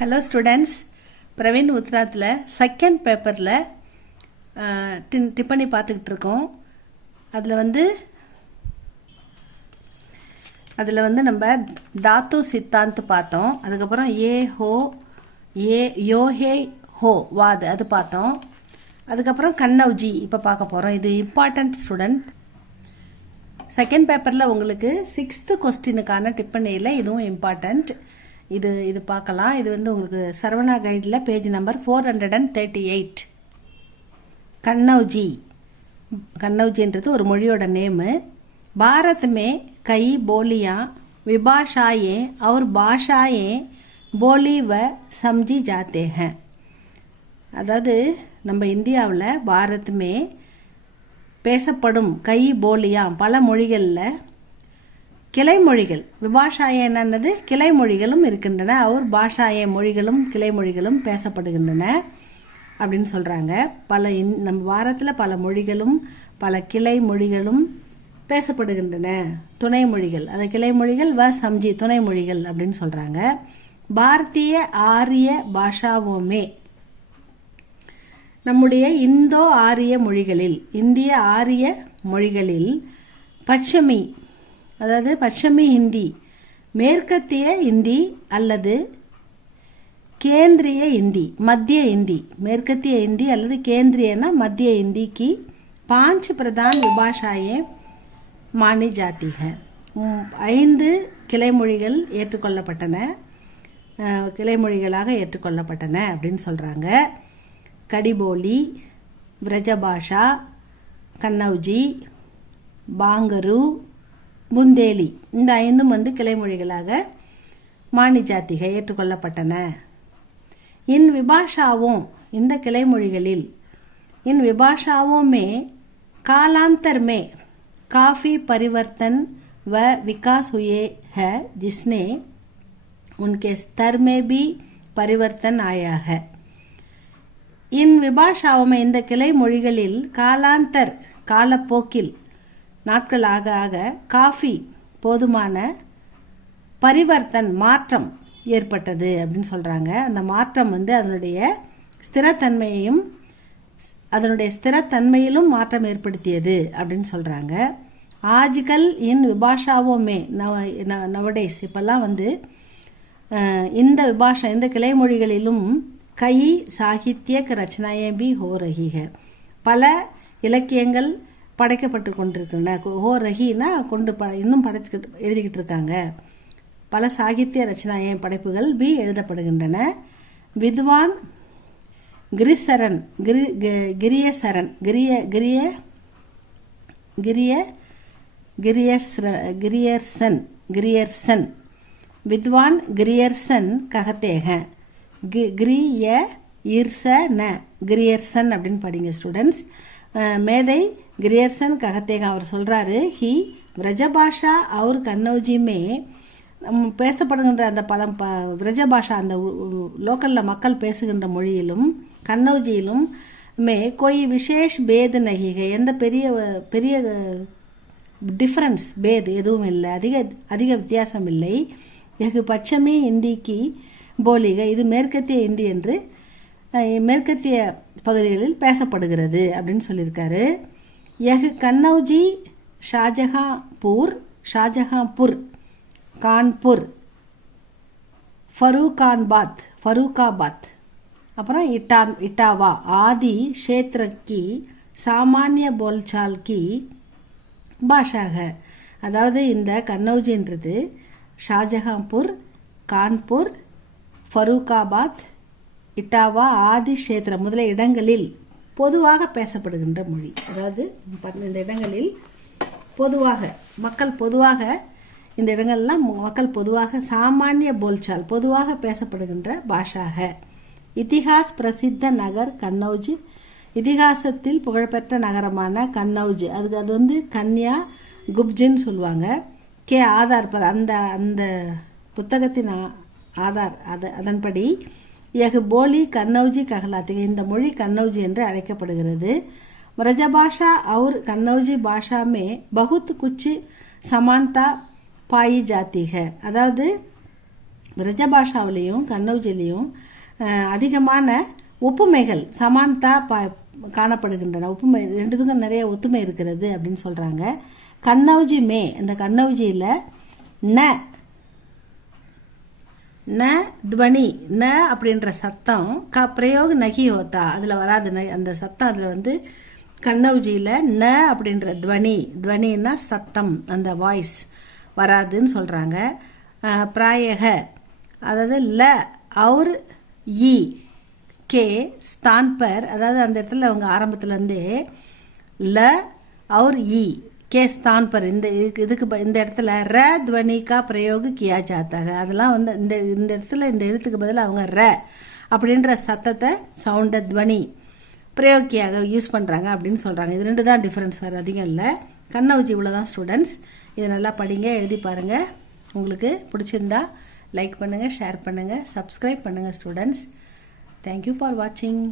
Hello students, Praveen உத்ராத்தில் second பேப்பரில் டிப்பனி பார்த்துக்கிட்டு இருக்கோம். அதில் வந்து நம்ம தாத்து சித்தாந்த் பார்த்தோம். அதுக்கப்புறம் யோ ஹே ஹோ வாது அது பார்த்தோம். அதுக்கப்புறம் கன்னௌஜி இப்போ பார்க்க போகிறோம். இது இம்பார்ட்டண்ட் ஸ்டூடெண்ட். செகண்ட் பேப்பரில் உங்களுக்கு 6th கொஸ்டினுக்கான டிப்பனியில் இதுவும் இம்பார்ட்டண்ட். இது பார்க்கலாம். இது வந்து உங்களுக்கு சரவணா கைடில் பேஜ் நம்பர் 438. கன்னௌஜின்றது ஒரு மொழியோட நேமு. பாரத் மே கை போலியா விபாஷாயே और பாஷாயே போலி வ சம்ஜி ஜாத்தே हैं. அதாவது நம்ம இந்தியாவில் பாரத் மே பேசப்படும் கை போலியா பல மொழிகளில் கிளைமொழிகள் விபாஷாய என்னது கிளைமொழிகளும் இருக்கின்றன. அவர் பாஷாய மொழிகளும் கிளைமொழிகளும் பேசப்படுகின்றன அப்படின்னு சொல்கிறாங்க. நம்ம பாரத்தில் பல மொழிகளும் பல கிளை மொழிகளும் பேசப்படுகின்றன. துணை மொழிகள் அது கிளைமொழிகள் சம்ஜி துணை மொழிகள் அப்படின்னு சொல்கிறாங்க. பாரதிய ஆரிய பாஷாவோமே நம்முடைய இந்தோ ஆரிய மொழிகளில் இந்திய ஆரிய மொழிகளில் பச்சமி அதாவது பச்சமி ஹிந்தி மேற்கத்திய இந்தி அல்லது கேந்திரிய இந்தி மத்திய இந்தி மேற்கத்திய இந்தி அல்லது கேந்திரியனா மத்திய இந்திக்கு 5 பிரதான் விபாஷாயே மானி ஜாத்தி है. 5 கிளைமொழிகள் ஏற்றுக்கொள்ளப்பட்டன, கிளைமொழிகளாக ஏற்றுக்கொள்ளப்பட்டன அப்படின்னு சொல்கிறாங்க. கடிபோலி, விரஜபாஷா, கன்னௌஜி, பாங்கரு, புந்தேலி இந்த 5 வந்து கிளைமொழிகளாக மானி ஜாத்திகை ஏற்றுக்கொள்ளப்பட்டன. இன் விபாஷாவும் இந்த கிளைமொழிகளில் इन विभाषाओं में कालांतर में काफ़ी परिवर्तन व विकास हुए हैं जिसने उनके स्तर में भी परिवर्तन आया है. इन विभाषाओं में இந்த கிளை மொழிகளில் காலாந்தர் காலப்போக்கில் நாட்கள் ஆக ஆக காஃபி போதுமான பரிவர்த்தன் மாற்றம் ஏற்பட்டது அப்படின்னு சொல்கிறாங்க. அந்த மாற்றம் வந்து அதனுடைய ஸ்திரத்தன்மையிலும் மாற்றம் ஏற்படுத்தியது அப்படின்னு சொல்கிறாங்க. ஆஜ்கல் இன் விபாஷாவோமே நவடேஸ் இப்போல்லாம் வந்து இந்த விபாஷா இந்த கிளைமொழிகளிலும் கை சாகித்யக் ரச்சனாயே பி ஹோ ரஹி ஹை. பல இலக்கியங்கள் படைக்கப்பட்டு கொண்டிருக்கின்றன. ஹோ ரஹினா இன்னும் எழுதிக்கிட்டு இருக்காங்க. பல சாகித்ய ரச்சனாய படைப்புகள் பி எழுதப்படுகின்றன. வித்வான் கிரியர்சன் विद्वान ग्रियर्सन कहते हैं. கிரியர்சன் அப்படின்னு படிங்க ஸ்டூடெண்ட்ஸ். மேதை கிரியர்சன் கஹத்தேக அவர் சொல்கிறாரு. ஹி விரஜபாஷா அவர் கன்னௌஜிமே பேசப்படுகின்ற அந்த விரஜபாஷா அந்த லோக்கலில் மக்கள் பேசுகின்ற மொழியிலும் கன்னௌஜியிலும் கோய் விசேஷ் பேது நகிக எந்த பெரிய டிஃப்ரென்ஸ் பேத் எதுவும் இல்லை, அதிக வித்தியாசம் இல்லை. எகு பச்சமி இந்திக்கு போலிக இது மேற்கத்திய இந்தி என்று மேற்கத்திய பகுதிகளில் பேசப்படுகிறது அப்படின்னு சொல்லியிருக்காரு. யஹ் கன்னௌஜி ஷாஜஹான்பூர் கான்பூர் ஃபரூக்காபாத் அப்புறம் இட்டாவா ஆதி க்ஷேத்ர கி சாமானிய போல்சால் கி பாஷாக. அதாவது இந்த கன்னௌஜின்றது ஷாஜஹான்பூர், கான்பூர், ஃபரூக்காபாத், இட்டாவா ஆதி க்ஷேத்திரம் முதலிய இடங்களில் பொதுவாக பேசப்படுகின்ற மொழி. அதாவது இந்த இடங்களில் இந்த இடங்கள்லாம் மக்கள் பொதுவாக சாமானிய போல்சால் பொதுவாக பேசப்படுகின்ற பாஷாக. இதிகாஸ் பிரசித்த நகர் கன்னௌஜ் இதிகாசத்தில் புகழ்பெற்ற நகரமான கன்னௌஜ் அது வந்து கன்யா குப்ஜின்னு சொல்லுவாங்க. ஆதார் அந்த புத்தகத்தின் ஆதார் அதன்படி யகு போலி கன்னௌஜி கஹலாத்திகை இந்த மொழி கன்னௌஜி என்று அழைக்கப்படுகிறது. व्रजभाषा और कन्नौजी भाषा में बहुत कुछ समानता पाई जाती है. அதாவது பிரஜபாஷாவிலையும் கன்னௌஜிலையும் அதிகமான ஒப்புமைகள் சமானதா காணப்படுகின்றன. ஒப்புமை ரெண்டுத்துக்கும் நிறைய ஒத்துமை இருக்கிறது அப்படின்னு சொல்கிறாங்க. கன்னௌஜி மே, அந்த கன்னௌஜியில் ந துவனி ந அப்படின்ற சத்தம் பிரயோக நகி ஹோத்தா, அதில் வராது. அந்த சத்தம் அதில் வந்து கன்னௌஜியில் ந அப்படின்ற துவனின்னா சத்தம், அந்த வாய்ஸ் வராதுன்னு சொல்கிறாங்க. பிராயக அதாவது ல और ஈ கே ஸ்தான் பர், அதாவது அந்த இடத்துல அவங்க ஆரம்பத்துலேருந்தே ல और ஈ கே ஸ்தான் பர் இந்த இடத்துல ர துவனிக்கா பிரயோக கியா ஜாத்தாக. அதெல்லாம் வந்து இந்த இடத்துல இந்த எழுத்துக்கு பதில் அவங்க ர அப்படின்ற சத்தத்தை சவுண்டை துவனி பிரயோகியாக யூஸ் பண்ணுறாங்க அப்படின்னு சொல்கிறாங்க. இது ரெண்டு தான் டிஃப்ரென்ஸ், வேறு அதிகம் இல்லை. கன்னௌஜி இவ்வளோ தான் ஸ்டூடெண்ட்ஸ். இதை நல்லா படிங்க, எழுதி பாருங்கள். உங்களுக்கு பிடிச்சிருந்தா லைக் பண்ணுங்கள், ஷேர் பண்ணுங்கள், சப்ஸ்கிரைப் பண்ணுங்கள் ஸ்டூடெண்ட்ஸ். தேங்க்யூ ஃபார் வாட்சிங்.